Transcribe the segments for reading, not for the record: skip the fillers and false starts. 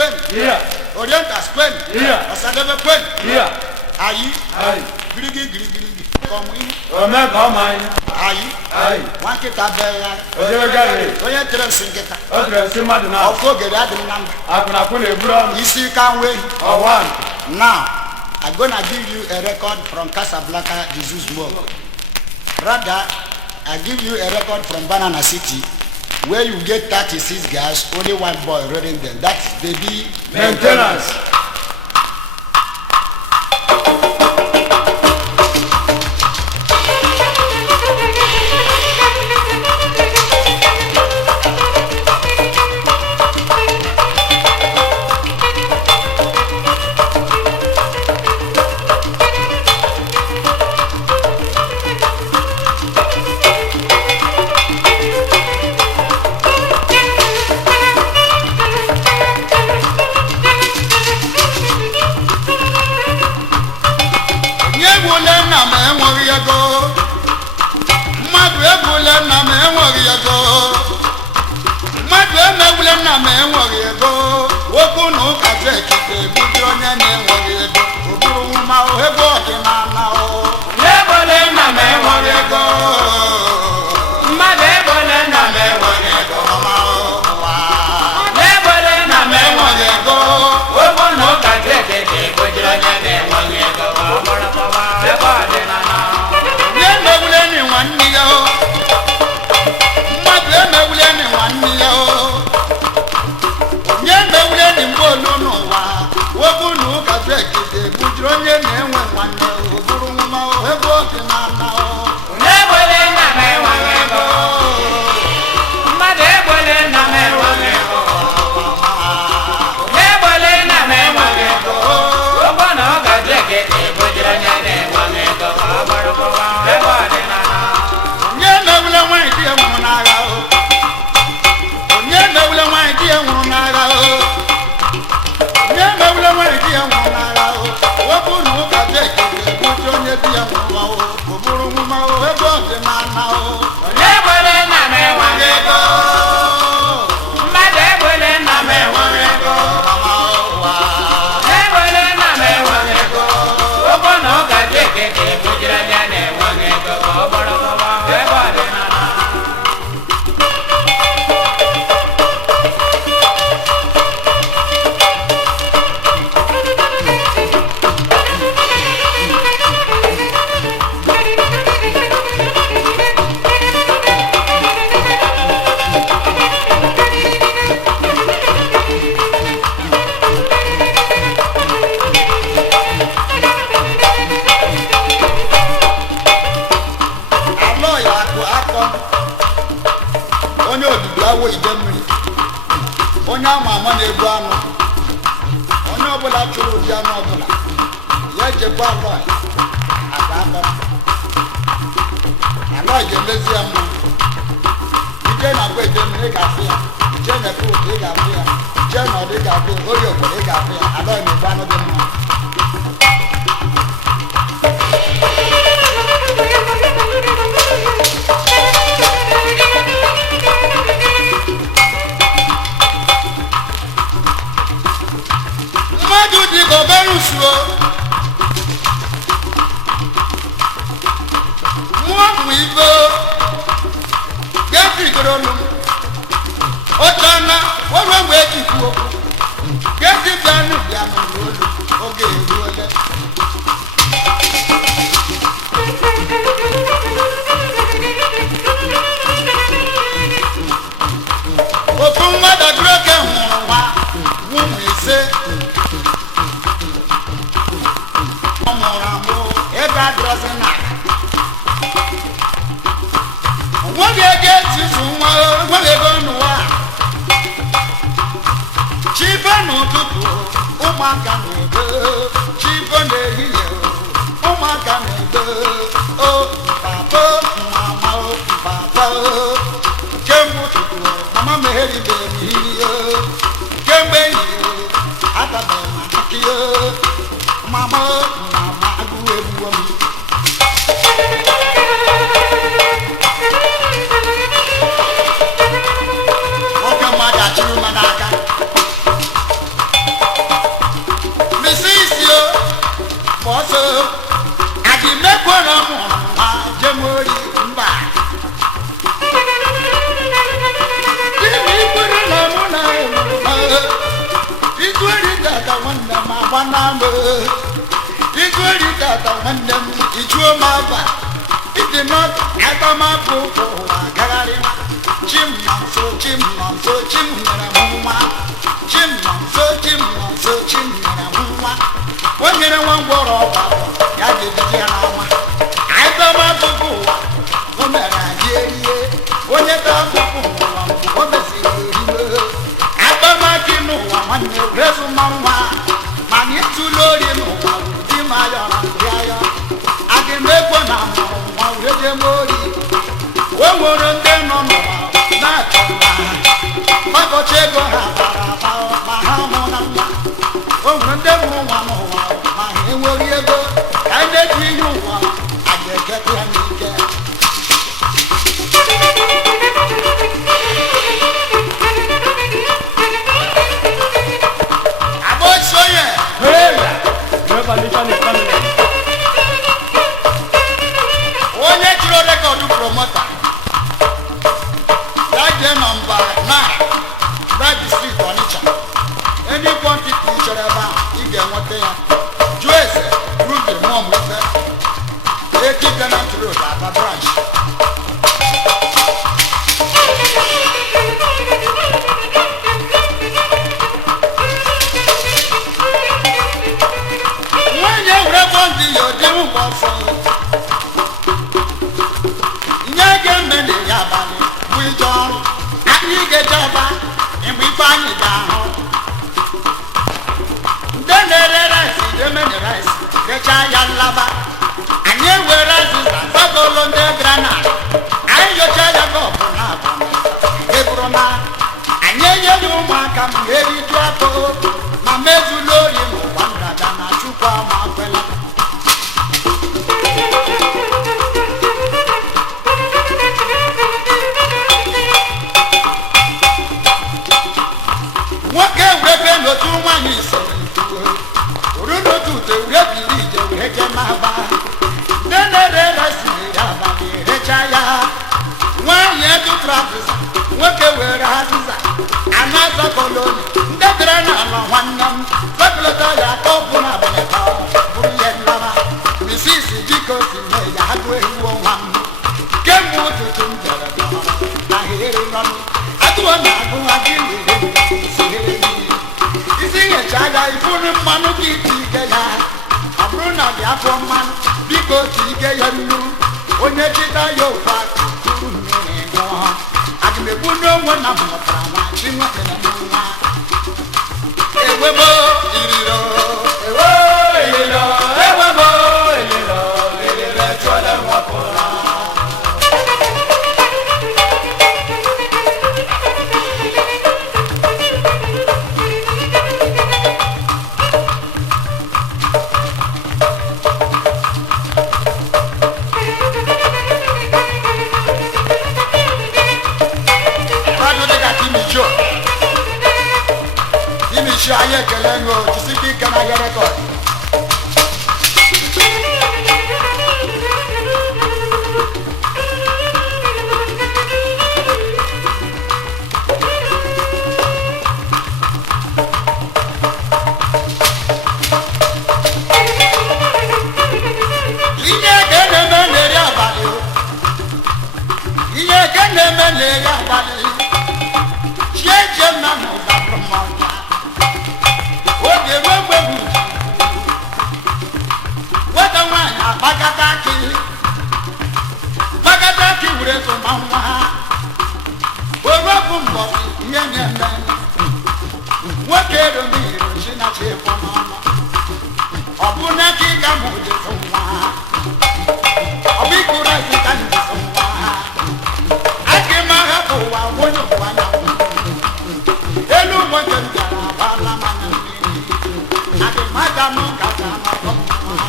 kwen. Orientals kwen. Osadebe kwen. Ayi. Girigi. Come in. Ayi. One kita beya. Oye tren singeta. Ofo gere adin number. Isi can wait. Now, I'm gonna give you a record from Casablanca, Jesus Moore. Rather, I give you a record from Banana City, where you get 36 guys, only one boy running them. That is baby maintenance. lover. It did not ever my book or Gary. Jim Monso, Jim Monso, Jim Mama. Jim Monso, Jim Monso, Jim Mama. When you know one word of I did the Yama. I thought my book. When you talk to what is it? I thought my king no one, you resume Mama. Man, it's too low, you know, my I can make one arm, with the body. One more than them on that. My Bochego, my Hamona. Oh, when them one, my name will you go. I let you know. I get them. Onye chiro record promoter. That day number 9, Brad Street Onitsha. Any quantity choreba, you get what they are. Joyce, Ruby, Mom, with her. 80 Tenant Road at a branch. When you respond to your demo for and we find it down. Then the rice, the child lava. And you were rising, Papa on the granite. And your child go for Ebrona. And you want come ready to apple. My mezulo, you know, one rather than a super marvel. What can we do to one is so? Rudo to the Rebbe, the Regamaba. Then I see Abadi, Rechaya. 1 year to travel. What can we have? Another colony. The Drana, one number. Papalata, Opuna, Burian Lama. Mrs. Because you may have one. Came to Tumba. I hear it run. I do not go again. Chaga ifunu manu kiti ya abruna ya man biko tige ya nu onye chita yo fa kuru ni go akime bunu mo na mo tra ma chinwa na nwa ewebo iriro iriro ewebo iriro chola mo pora. I can go to see can I get a record. Bagataki urezo mama. Orobu mbosi nyembe. Wakero mi shina chepo mama. Obuna kika muje somwa. Obikura zikani somwa. Akema hapo wa wonyo wana. Elu mwenye ngara bala mani. Ake madamu katana komwa.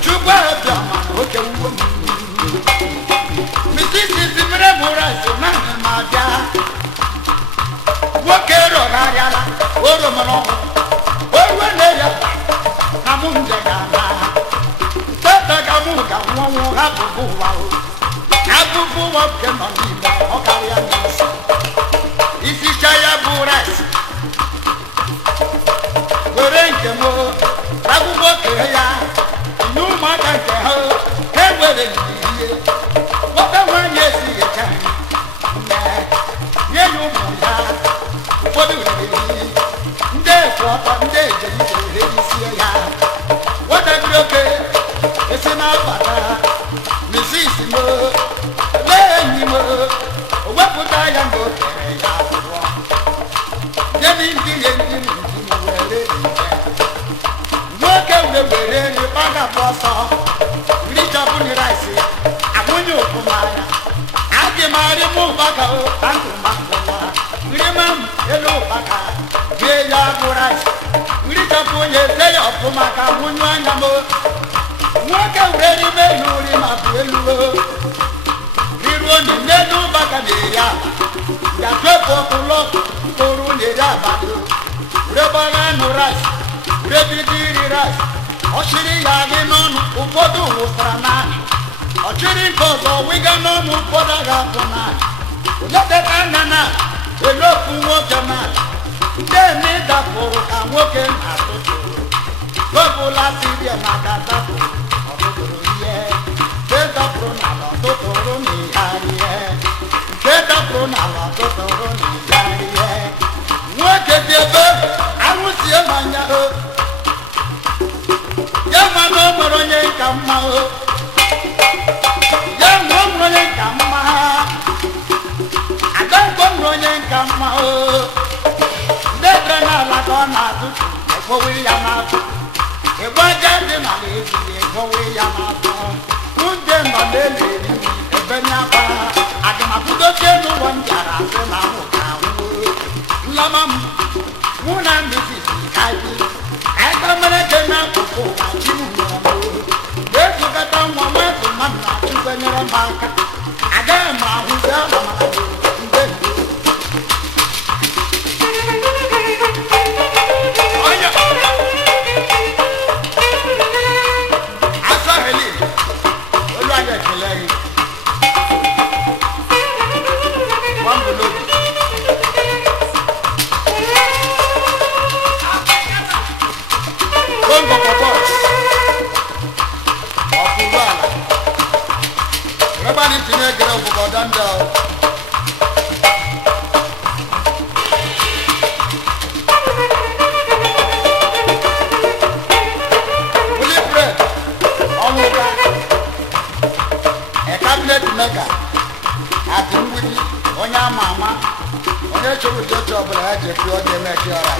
Chukwa jama oke uwo. Misisi mre murasi nane maja. Wakero gariala. Oro mano. Owe neya. Namunja gana. Tata gamuga mwamu hapu buwao. Hapu buwao kema nima. Okaria nisa. Isi chaya burasi. Gorenke mo. Rabu boke ya. Numa kanke ho. were ihe wata nwanyị esi echa nye ya ụmụ ya ụfọdụ were ihe ndị efu ọtọ ndị ejeri ejisie ya watakịrị oke esi na-abata Mrs. Mo lee enyi m o wepụta ya mgbe o kere ya abụọ nye ndị ihe ndị were nwoke were nri gbagapụ ọsọ richapụ rice amụnye okwu n'anya adị m arị m ụbaka bandụ mgbagwa nri ma m elu ụbaka rie ya bụ rice richapụ onye ete ya ọfụma ka nwụnyụ anya m nwoke were rime elu nri ma bụ elu riruo n'elu ụbaka na-eri aba ya tupu ọkụlọ kpụrụ na-eri abalị were gbagha anụ rice were bido iri rice ọchịrị ya gị n'ọnụ ụfọdụ wụsara naanị ọchịrị nke ọzọ wịga n'ọnụ ụfọdụ ga-apụ naanị leteta anya na elu ofu nwoke naanị ndị eme dapụrụ ka nwoke na-atụtụrụ gọbụla sirie na ga-adapụ ọtụtụrụ ihe nke dapụrụ n'ala ọtụtụrụ na ịgharị ihe nke dapụrụ n'ala ọtụtụrụ na ịgharị ihe nwoke dị ebe arụsie n'anya ya ma na o nwere onye ka mma ya na o nwere onye ka mma adakọ nwere onye ka mma ndị dere n'ala ka ọ na-azụ ekpowe ya n'afọ egbe aja dị n'ala ezighi ekpowe ya n'afọ ndị nọ na-ele ebe nyakwa agamakwudozie n'ụlọ njara asị na ahụ ka ahụ nlama m mụ na ndị sisi ka anyị mere ke n'akụkụ ụwa chi m nwere ezukọta nwa nwetụ mmadụ na chukwu nyere m aka agaghị m ahụzi agbamara ndị asaheli olu anyị ekele gị nwambụlobi Bongo Boss ọ̀fùrú àlà rẹ́bà ní tìǹbù ẹ̀gẹ́rẹ́ òfurufú dáńdá o. Wúlí bread ọmọ ọba ẹ̀ka bíléèdì mẹ́gà àti mwidi onye ama ama onye chọrọ ụdị ọbụla ya ji efi ọ ga-eme efi ọra.